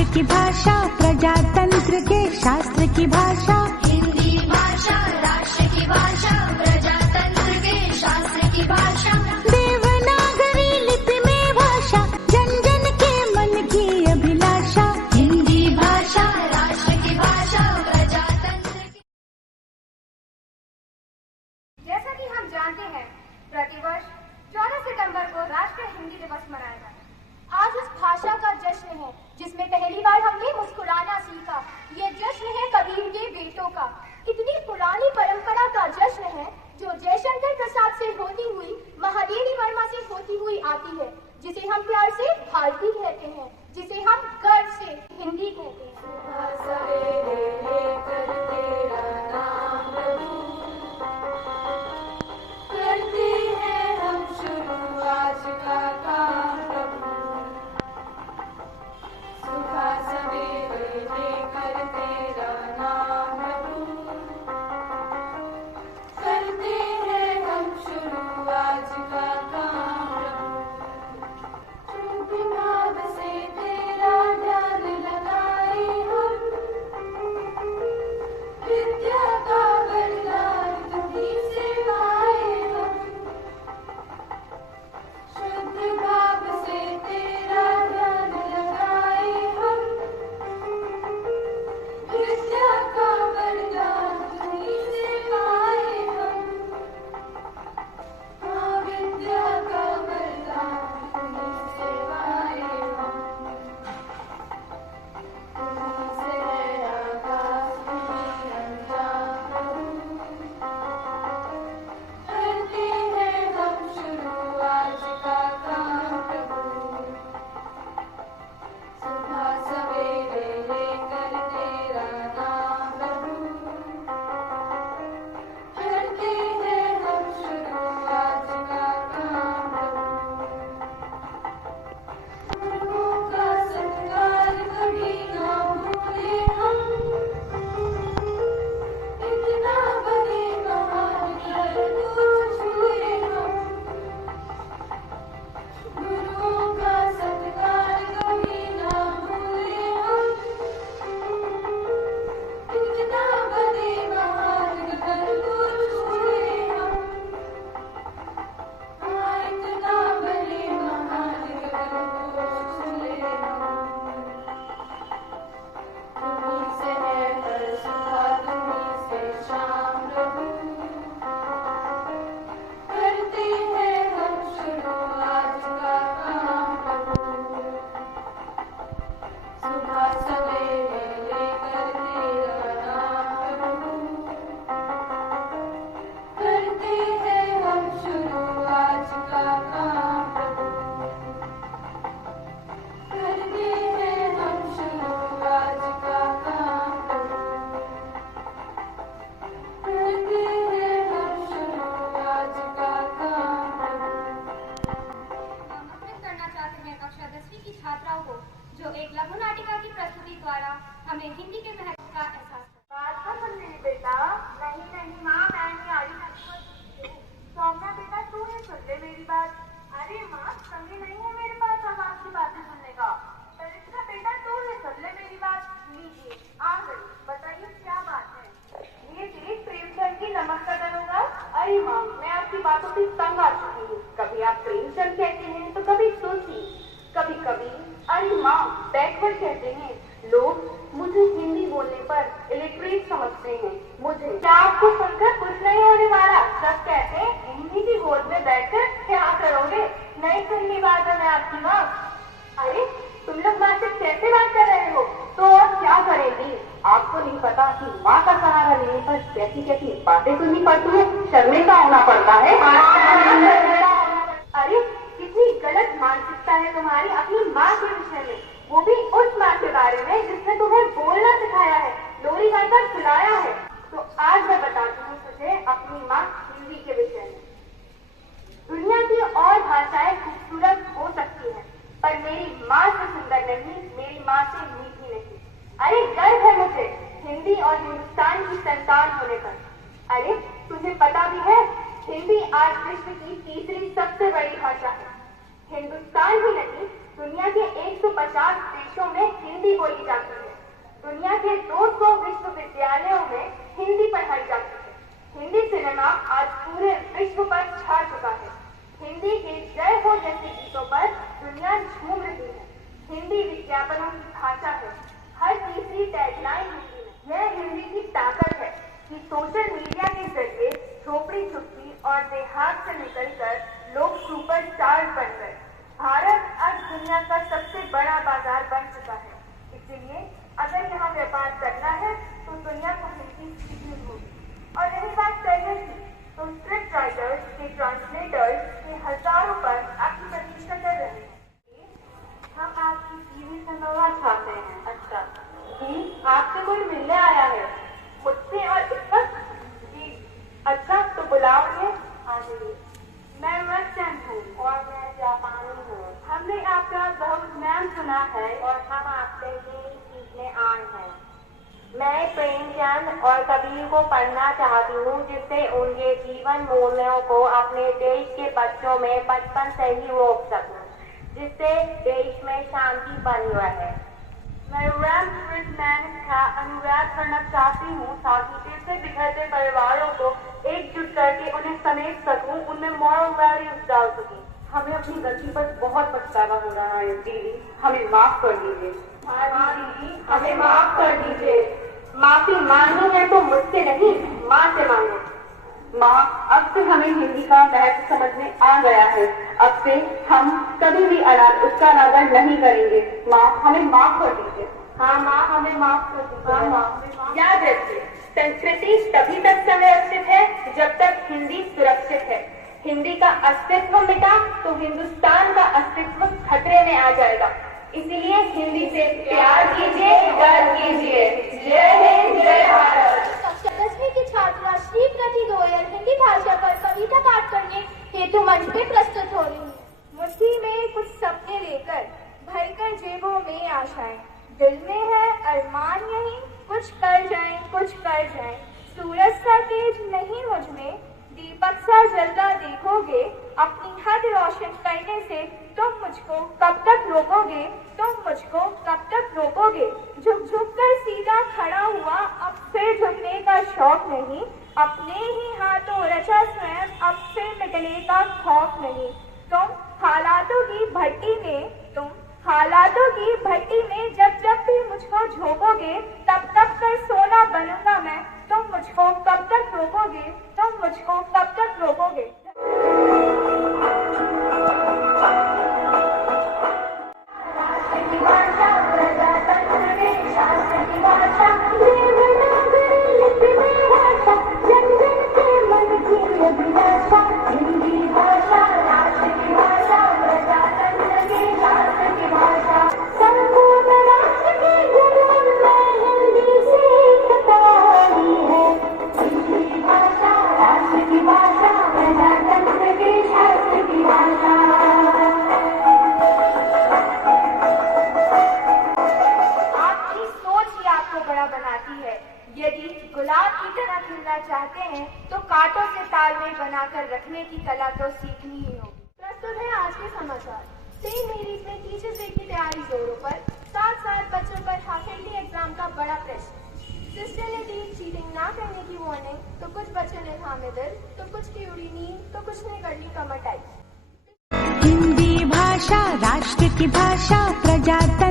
राष्ट्र की भाषा, प्रजातंत्र के शास्त्र की भाषा। हिंदी भाषा राष्ट्र की भाषा, प्रजातंत्र के शास्त्र की भाषा। देवनागरी लिपि में भाषा, जन जन के मन की अभिलाषा। हिंदी भाषा राष्ट्र की भाषा, प्रजातंत्र की। जैसा कि हम जानते हैं, प्रतिवर्ष 14 सितंबर को राष्ट्रीय हिंदी दिवस मनाया जाता है। आज उस भाषा का जश्न है जिसमें पहली बार हमने मुस्कुराना सीखा। ये जश्न है कबीर के बेटों का। इतनी पुरानी परंपरा का जश्न है जो जयशंकर प्रसाद से होती हुई, महादेवी वर्मा से होती हुई आती है, जिसे हम प्यार से भारती कहते हैं, जिसे हम गर्व से हिंदी कहते हैं। छात्राओं को जो एक लघु नाटिका की प्रस्तुति द्वारा हमें हिंदी के महत्व का एहसास बात कर सुन मेरी बेटा। नहीं नहीं माँ, मैं नहीं आ रही। सौम्या बेटा, तू ही सुन ले मेरी बात। अरे माँ, समय नहीं है मेरे पास अब आपकी बातें सुनने का। परीक्षा बेटा, तू ही सुन ले मेरी बात। लीजिए आ गई, बताइए क्या बात है। ये देख प्रेमचंद की नमक का दरोगा। अरे माँ, मैं आपकी बातों से तंग आ चुकी हूँ। कभी आप प्रेमचंद कहते हैं तो कभी तुलसी, कभी कभी अरे माँ बैकवर्ड कहते हैं। लोग मुझे हिंदी बोलने पर इलिटरेट समझते हैं। मुझे क्या आपको सुनकर कुछ नहीं होने वाला। सब कहते हैं हिंदी की गोद में बैठकर क्या करोगे। नहीं सुननी बात है मैं आपकी माँ। अरे तुम लोग माँ से कैसे बात कर रहे हो, तो और क्या करेंगी। आपको नहीं पता कि माँ का सहारा लेने पर कैसी कैसी बातें सुननी पड़ती है, शर्मिंदा होना पड़ता है। अरे कितनी गलत मानसिकता है तुम्हारी अपनी माँ के विषय में, वो भी उस माँ के बारे में जिसने तुम्हें बोलना सिखाया है, लोरी गाकर सुनाया है। तो आज मैं बताती हूँ तुझे अपनी माँ हिंदी के विषय में। दुनिया की और भाषाएं खूबसूरत हो सकती हैं, पर मेरी माँ से सुंदर नहीं, मेरी माँ से मीठी नहीं। अरे गर्व है मुझे हिंदी और हिंदुस्तान की संतान होने पर। अरे तुझे पता भी है, हिंदी आज विश्व की तीसरी सबसे बड़ी भाषा है। हिंदुस्तान ही नहीं, दुनिया के 150 देशों में में हिंदी बोली जाती है। दुनिया के 200 विश्वविद्यालयों में हिंदी पढ़ाई जाती है। हिंदी सिनेमा आज पूरे विश्व पर छा चुका है। हिंदी के जय हो जैसे गीतों पर दुनिया झूम रही है। हिंदी विज्ञापनों की भाषा है। हर तीसरी टैगलाइन हिंदी में। यह हिंदी की ताकत है कि सोशल मीडिया के जरिए झोपड़ी झुग्गी और देहात से निकलकर लोग सुपरस्टार बन गए। भारत आज दुनिया का सबसे बड़ा बाजार बन चुका है। इसलिए अगर यहाँ व्यापार करना है तो दुनिया को हिंदी सीखनी होगी। और रही बात करियर की, तो स्क्रिप्ट राइटर्स के ट्रांसलेटर्स के हजारों पर आपकी प्रतीक्षा कर रहे हैं। हम आपकी टीवी से मिलना चाहते हैं। अच्छा जी, आपसे कोई मिलने आया है मुझसे और इस वक्त? जी अच्छा, तो बुलाओगे? हाँ जी। मैं रशियन हूँ और मैं जापानी हूँ। हमने आपका बहुत नाम सुना है और हम आपसे यही सीखने आए हैं। मैं प्रेमचंद और कबीर को पढ़ना चाहती हूँ, जिससे उनके जीवन मूल्यों को अपने देश के बच्चों में बचपन से ही रोक सकूँ, जिससे देश में शांति बनी रहे। मैं रामचरित मानस का अनुवाद करना चाहती हूँ ताकि इससे बिखरते परिवारों को एकजुट करके उन्हें समेट सकूँ, उनमें मॉरल वैल्यूज डाल सकूँ। हमें अपनी गलती पर बहुत पछतावा हो रहा है दीदी, हमें माफ कर दीजिए। हाँ दीदी, हमें माफ कर दीजिए। माफी मांगनी है तो मुझसे नहीं, माँ से मांगो। माँ, अब से हमें हिंदी का महत्व समझ में आ गया है। अब से हम कभी भी उसका अनादर नहीं करेंगे। माँ, हमें माफ कर दीजिए। हाँ माँ, हमें माफ कर दीजिए। हाँ माँ। याद रखिए, संस्कृति तभी तक संरक्षित है जब तक हिंदी सुरक्षित है। हिंदी का अस्तित्व मिटा तो हिंदुस्तान का अस्तित्व खतरे में आ जाएगा। इसलिए हिंदी से प्यार कीजिए, गर्व कीजिए। जय हिंद, जय भारत। कक्षा 10वीं की छात्रा श्रीप्रति गोयल हिंदी भाषा पर कविता पाठ करने हेतु मंच पे प्रस्तुत हो रही है। मुट्ठी में कुछ सपने लेकर, भरकर जेबों में आशाएं, दिल में है अरमान यही, कुछ कर जाएं। सूरज सा तेज नहीं मुझ में, दीपक सा जलता देखोगे, अपनी हद रोशन करने से तुम मुझको कब तक रोकोगे, झुक झुक कर सीधा खड़ा हुआ, अब फिर झुकने का शौक नहीं, अपने ही हाथों रचा स्वयं, अब से मिटने का खौफ नहीं। तुम हालातों की भट्टी में जब भी मुझको झोंकोगे, तब कर सोना बनूंगा मैं, तुम मुझको कब तक रोकोगे। यदि गुलाब की तरह खिलना चाहते हैं तो कांटों से तालमेल बनाकर रखने की कला तो सीखनी ही होगी। प्रस्तुत है आज के समाचार। सेंट मेरीज में टीचर्स डे की तैयारी जोरों पर, साथ बच्चों पर हाफ ईयरली एग्जाम का बड़ा प्रेशर। सिस्टर ने दी चीटिंग ना करने की वार्निंग, तो कुछ बच्चों ने थामे दिल, तो कुछ की उड़ी नींद, तो कुछ ने कर ली कमर टाइट। हिंदी भाषा राष्ट्र की भाषा, प्रजातंत्र